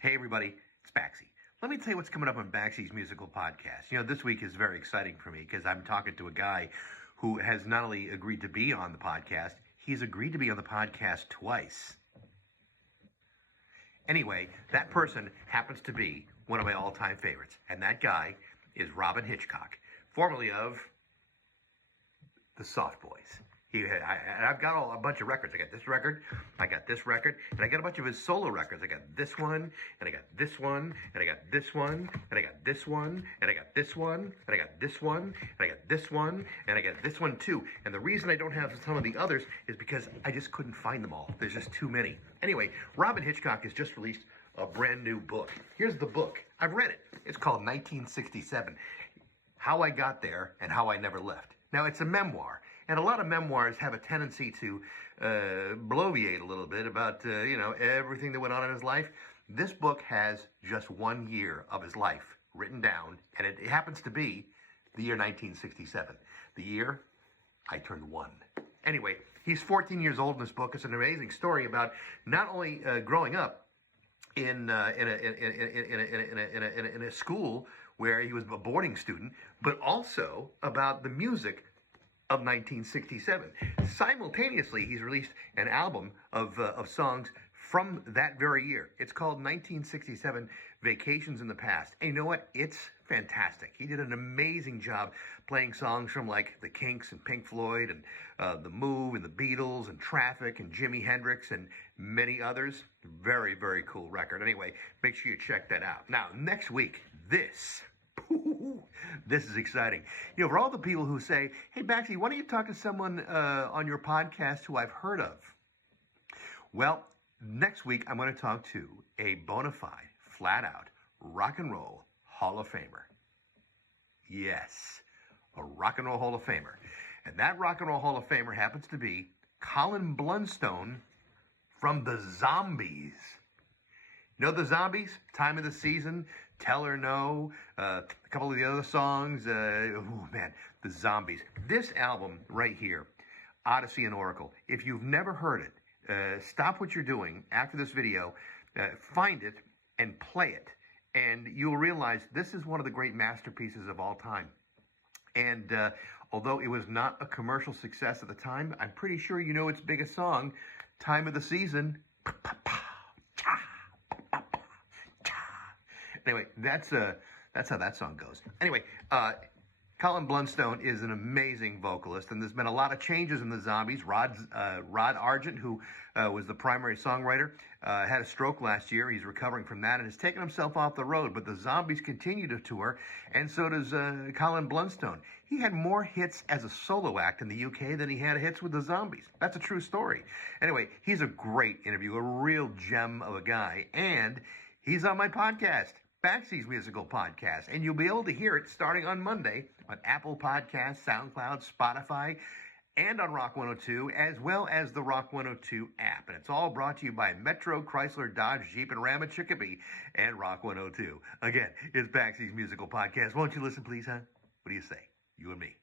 Hey everybody, it's Baxie. Let me tell you what's coming up on Baxie's musical podcast. This week is very exciting for me because I'm talking to a guy who has not only agreed to be on the podcast, he's agreed to be on the podcast twice. Anyway, that person happens to be one of my all-time favorites, and that guy is Robyn Hitchcock, formerly of the Soft Boys. I've got a bunch of records. I got this record, I got this record, and I got a bunch of his solo records. I got this one, and I got this one, and I got this one, and I got this one, and I got this one, and I got this one, and I got this one, and I got this one too. And the reason I don't have some of the others is because I just couldn't find them all. There's just too many. Anyway, Robyn Hitchcock has just released a brand new book. Here's the book. I've read it. It's called 1967, How I Got There and How I Never Left. Now, it's a memoir, and a lot of memoirs have a tendency to bloviate a little bit about, everything that went on in his life. This book has just 1 year of his life written down, and it happens to be the year 1967, the year I turned 1. Anyway, he's 14 years old in this book. It's an amazing story about not only growing up in a school where he was a boarding student, but also about the music of 1967. Simultaneously, he's released an album of songs from that very year. It's called 1967 Vacations in the Past. And you know what? It's fantastic. He did an amazing job playing songs from like the Kinks and Pink Floyd and The Move and the Beatles and Traffic and Jimi Hendrix and many others. Very, very cool record. Anyway, make sure you check that out. Now, next week, this is exciting. For all the people who say, hey, Baxie, why don't you talk to someone on your podcast who I've heard of? Well, next week, I'm going to talk to a bona fide, flat-out rock and roll Hall of Famer. Yes, a rock and roll Hall of Famer. And that rock and roll Hall of Famer happens to be Colin Blunstone from the Zombies. You know the Zombies? Time of the Season, Tell or No, a couple of the other songs. The Zombies. This album right here, Odyssey and Oracle, if you've never heard it, stop what you're doing after this video, find it and play it. And you'll realize this is one of the great masterpieces of all time. And although it was not a commercial success at the time, I'm pretty sure you know its biggest song, Time of the Season. Anyway, that's how that song goes. Anyway, Colin Blunstone is an amazing vocalist, and there's been a lot of changes in the Zombies. Rod Argent, who was the primary songwriter, had a stroke last year. He's recovering from that and has taken himself off the road. But the Zombies continue to tour, and so does Colin Blunstone. He had more hits as a solo act in the UK than he had hits with the Zombies. That's a true story. Anyway, he's a great interview, a real gem of a guy, and he's on my podcast, Baxie's Musical Podcast, and you'll be able to hear it starting on Monday on Apple Podcasts, SoundCloud, Spotify, and on Rock 102, as well as the Rock 102 app. And it's all brought to you by Metro, Chrysler, Dodge, Jeep, and Ram at Chicopee and Rock 102. Again, it's Baxie's Musical Podcast. Won't you listen, please, huh? What do you say? You and me.